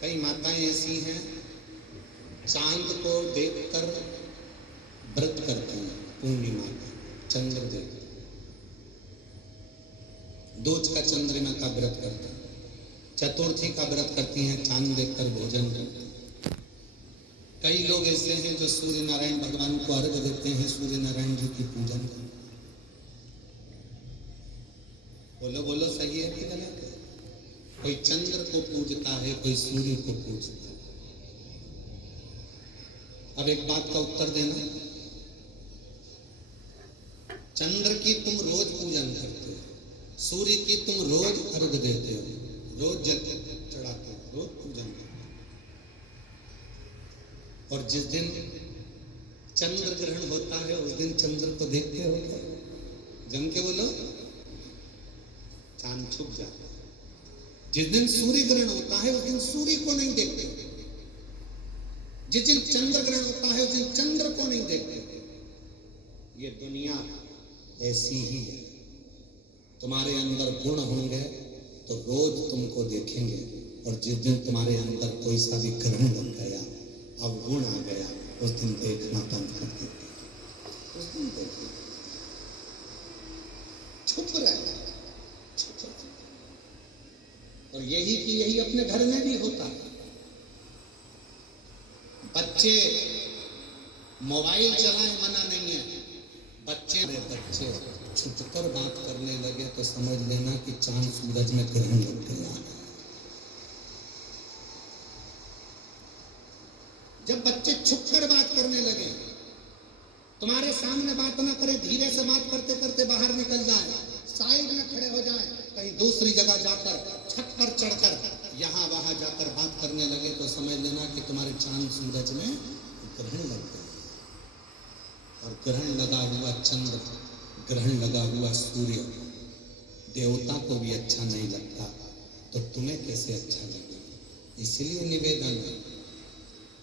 कई माताएं ऐसी हैं चांद को देखकर व्रत करती हैं, पूर्णिमा का चंद्र देख दोज का चंद्रमा का व्रत करती हैं, चतुर्थी का व्रत करती हैं, चांद देखकर भोजन करती हैं। कई लोग ऐसे हैं जो सूर्य नारायण भगवान को अर्घ्य देते हैं, सूर्य नारायण जी की पूजन करते हैं। बोलो बोलो, सही है कि गलत है? कोई चंद्र को पूजता है, कोई सूर्य को पूजता है। अब एक बात का उत्तर देना, चंद्र की तुम रोज पूजन करते हो, सूर्य की तुम रोज अर्घ्य देते हो, रोज जल चढ़ाते हो, रोज पूजन करते हो, और जिस दिन चंद्र ग्रहण होता है उस दिन चंद्र को देखते हो क्या? जम के बोलो, चांद छुप जाता है। जिस दिन सूर्य ग्रहण होता है उस दिन सूर्य को नहीं देखते, जिस दिन चंद्र ग्रहण होता है उस दिन चंद्र को नहीं देखते। ये दुनिया ऐसी ही है। तुम्हारे अंदर गुण होंगे तो रोज तुमको देखेंगे, और जिस दिन तुम्हारे अंदर कोई सा भी ग्रहण लग गया, अब गुण आ गया, उस दिन देखना बंद कर देते, उस दिन देखना छुप रहा है। और यही कि यही अपने घर में भी होता है। बच्चे मोबाइल चलाएं मना नहीं है, बच्चे छुपकर बात करने लगे तो समझ लेना कि चांद सूरज में ग्रहण लग गया। जब बच्चे छुपकर बात करने लगे, तुम्हारे सामने बात ना करे, धीरे से बात करते करते बाहर निकल जाए, साइड में खड़े हो जाए, कहीं दूसरी जगह जाकर छत पर चढ़कर यहां वहां जाकर बात करने लगे तो समझ लेना कि तुम्हारे चांद सूरज में ग्रहण लग गया। और ग्रहण लगा हुआ चंद्र, ग्रहण लगा हुआ सूर्य देवता को भी अच्छा नहीं लगता, तो तुम्हें कैसे अच्छा लगेगा? इसलिए निवेदन है,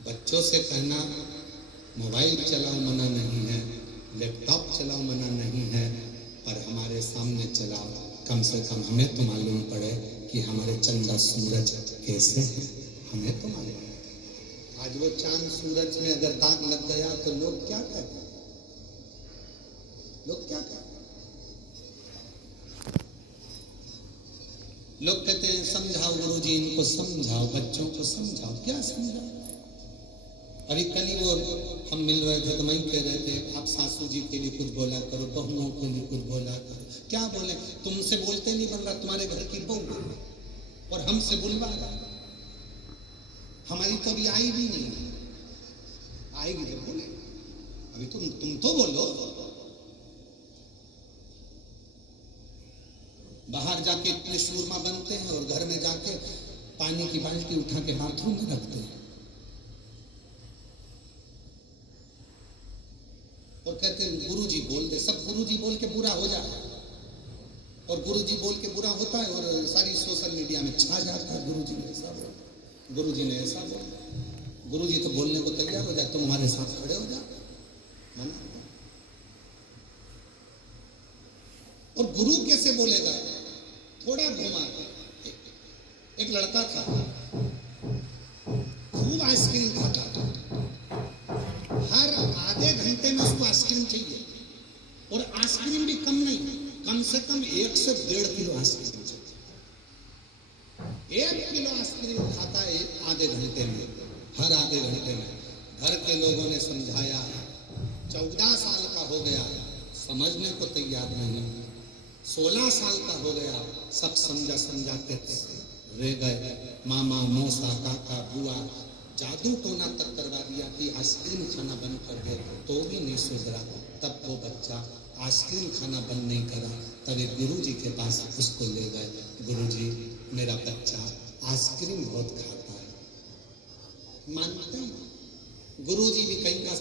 बच्चों से कहना मोबाइल चलाओ मना नहीं है, लैपटॉप चलाओ मना नहीं है, पर हमारे सामने चलाओ, कम से कम हमें तो मालूम पड़े कि हमारे चंद्र सूरज कैसे हैं, हमें तो मालूम है। आज वो चांद सूरज में अगर दाग लग गया तो लोग क्या कहते हैं? लोग क्या कहते हैं? लोग कहते हैं समझाओ गुरुजी, इनको समझाओ, बच्चों को समझाओ। क्या समझाओ? अभी कल ही वो हम मिल रहे थे तो मैं कह रहे थे आप सासू जी के लिए कुछ बोला करो, बहुओं के लिए कुछ बोला करो। क्या बोले? तुमसे बोलते नहीं बन रहा, तुम्हारे घर की बहू और हमसे बुलवा रहा, हमारी तो अभी आई भी नहीं, आएगी तो बोले, अभी तुम तो बोलो। बाहर जाके इतने शूरमा बनते हैं और घर में जाके पानी की बाल्टी उठा के बाथरूम में रखते हैं और कहते हैं गुरुजी बोल दे। सब गुरुजी बोल के बुरा हो जाता है, और गुरुजी बोल के बुरा होता है और सारी सोशल मीडिया में छा जाता है, गुरुजी ने ऐसा बोला, गुरुजी ने ऐसा बोला। गुरुजी तो बोलने को तैयार हो जाए, तुम हमारे साथ खड़े हो जाओ, मना। और गुरु कैसे बोलेगा? थोड़ा घुमा। एक लड़का था, खूब आइसक्रीम खाता था, हर आधे घंटे में उसको आइसक्रीम चाहिए, और आइसक्रीम भी कम नहीं, कम से कम 1 से 1.5 किलो आइसक्रीम चाहिए। 1 किलो आइसक्रीम खाता है आधे घंटे में, हर आधे घंटे में। घर के लोगों ने समझाया, 14 साल का हो गया, समझने को तैयार नहीं, 16 साल का हो गया, सब समझा के रह गए। मामा, मौसा, काका, बुआ जादू टोना तक करवा दिया कि आइसक्रीम खाना बंद कर दे, तो भी नहीं सुधरा। तब वो बच्चा आइसक्रीम खाना बंद नहीं करा, तब एक गुरुजी के पास उसको ले गए। गुरुजी, मेरा बच्चा आइसक्रीम बहुत खाता है। मानते हैं? गुरुजी भी कहीं का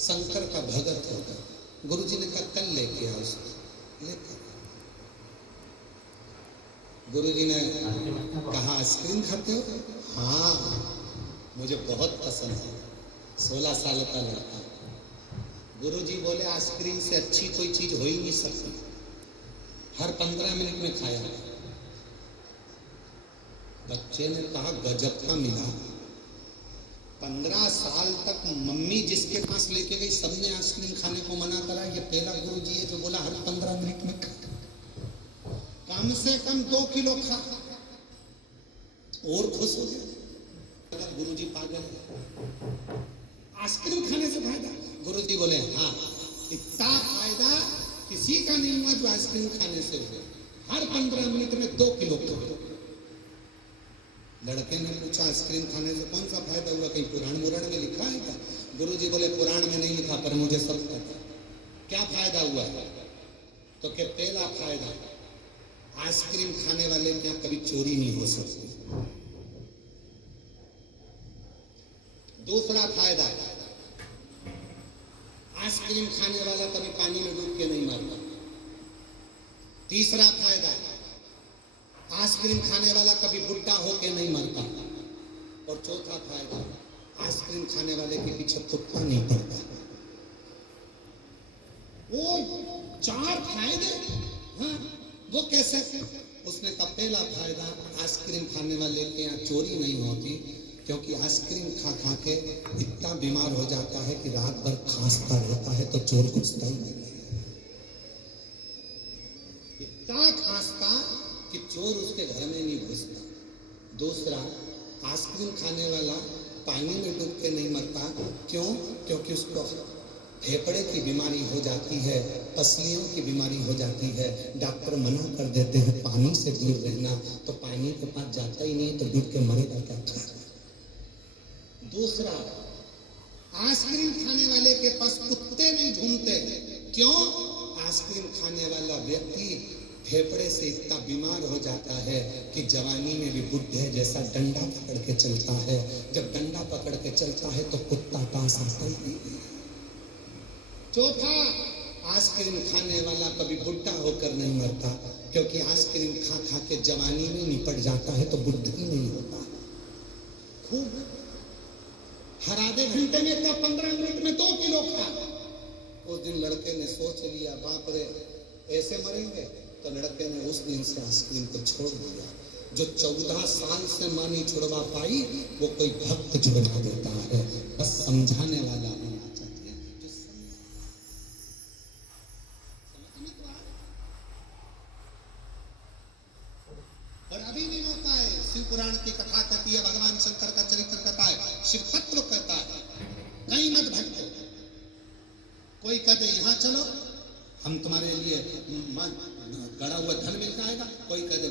शंकर का भगत होगा। गुरुजी ने कहा कल लेके आओ उसको, लेकर गुरुजी ने कहा आइसक्रीम खाते हो? हाँ, मुझे बहुत पसंद है। 16 साल का लड़का। गुरुजी बोले आइसक्रीम से अच्छी कोई चीज हो ही नहीं सकती, हर 15 मिनट में खाया। बच्चे ने कहा गजब का मिला। 15 साल तक मम्मी जिसके पास लेके गई सबने आइसक्रीम खाने को मना करा, ये पहला गुरुजी है जो बोला हर 15 मिनट में खा, कम से कम 2 किलो खा, और खुश हो गया। गुरुजी पागल है, आइसक्रीम खाने से फायदा? गुरुजी बोले हाँ, इतना फायदा किसी का नहीं हुआ जो आइसक्रीम खाने से हुआ। हर 15 मिनट में 2 किलो खाओ। लड़के ने पूछा आइसक्रीम खाने से कौन सा फायदा हुआ, कहीं पुराण मुराण में लिखा है क्या? गुरुजी बोले पुराण में नहीं लिखा, पर मुझे सब पता। क्या फायदा हुआ? तो क्या पहला फायदा, आइसक्रीम खाने वाले के यहाँ कभी चोरी नहीं हो सकती। दूसरा फायदा, आइसक्रीम खाने वाला कभी पानी में डूब के नहीं मरता। तीसरा फायदा, आइसक्रीम खाने वाला कभी बुढ़ा होके नहीं मरता। और चौथा फायदा, आइसक्रीम खाने वाले के पीछे कुत्ता नहीं पड़ता। वो 4 फायदे, हाँ, वो कैसे? उसने कहा पहला फायदा, आइसक्रीम खाने वाले के यहाँ चोरी नहीं होती, क्योंकि आइसक्रीम खा खा के इतना बीमार हो जाता है कि रात भर खांसता रहता है तो चोर घुसता ही नहीं, इतना खांसता कि चोर उसके घर में नहीं घुसता। दूसरा, आइसक्रीम खाने वाला पानी में डूब के नहीं मरता। क्यों? क्योंकि उसको फेफड़े की बीमारी हो जाती है, पसलियों की बीमारी हो जाती है। डॉक्टर मना कर देते हैं पानी से दूर रहना, तो पानी के पास जाता ही नहीं, तो डूब के मरेगा क्या? दूसरा, आइसक्रीम खाने वाले के पास कुत्ते नहीं घूमते। क्यों? आइसक्रीम खाने वाला व्यक्ति फेफड़े से इतना बीमार हो जाता है कि जवानी में भी बुढ़े जैसा डंडा पकड़ के चलता है। जब डंडा पकड़ के चलता है तो कुत्ता पास आता ही नहीं। चौथा, आइसक्रीम खाने वाला कभी बुढ़ा होकर नहीं मरता, क्योंकि आइसक्रीम खा खा के जवानी में निपट जाता है तो बुढ़ा ही नहीं होता। खूब हर आधे घंटे में का 15 मिनट में 2 किलो खा। उस दिन लड़के ने सोच लिया बाप रे ऐसे मरेंगे, तो लड़के ने उस दिन से आइसक्रीम को छोड़ दिया। जो 14 साल से मां नहीं छुड़वा पाई, वो कोई भक्त छुड़वा देता है। बस समझाने वाला होना चाहिए, जो समझने को आए। और अभी भी मौका है, शिव पुराण की कथा कहती है, भगवान शंकर का चरित्र कहता है, शिव तत्व कहता है, कहीं मत भटको। कोई कहते यहाँ चलो हम तुम्हारे लिए गड़ा हुआ धन मिल जाएगा, कोई कहते